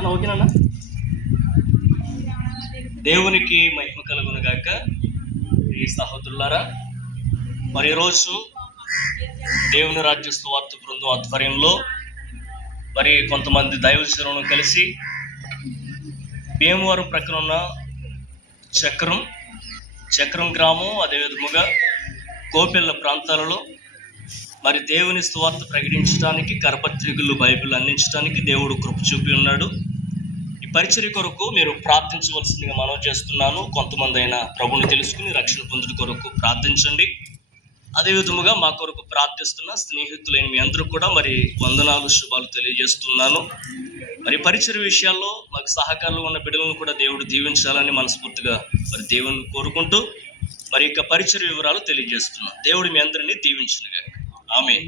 అన్న ఓకేనా? దేవునికి మహిమ కలుగును గాక. ఈ సహోదరులారా, మరి ఈరోజు దేవుని రాజ్య సువార్త బృందం ఆధ్వర్యంలో మరి కొంతమంది దైవజనులను కలిసి భీమవరం ప్రక్కన ఉన్న చక్రం గ్రామం, అదేవిధముగా కోపెల్ల ప్రాంతాలలో మరి దేవుని సువార్త ప్రకటించడానికి, కరపత్రికలు, బైబిల్ అందించడానికి దేవుడు కృప చూపి ఉన్నాడు. ఈ పరిచర్య కొరకు మీరు ప్రార్థించవలసిందిగా మనవి చేస్తున్నాను. కొంతమంది అయినా ప్రభువుని తెలుసుకుని రక్షణ పొందుట కొరకు ప్రార్థించండి. అదేవిధముగా మా కొరకు ప్రార్థిస్తున్న స్నేహితులైన మీ అందరూ కూడా మరి వందనాలు, శుభాలు తెలియజేస్తున్నాను. మరి పరిచర్య విషయాల్లో మాకు సహకారంలో ఉన్న బిడ్డలను కూడా దేవుడు దీవించాలని మనస్ఫూర్తిగా మరి దేవుని కోరుకుంటూ మరి ఇక పరిచర్య వివరాలు తెలియజేస్తున్నాం. దేవుడు మీ అందరినీ దీవించునుగాక. ఆమేన్.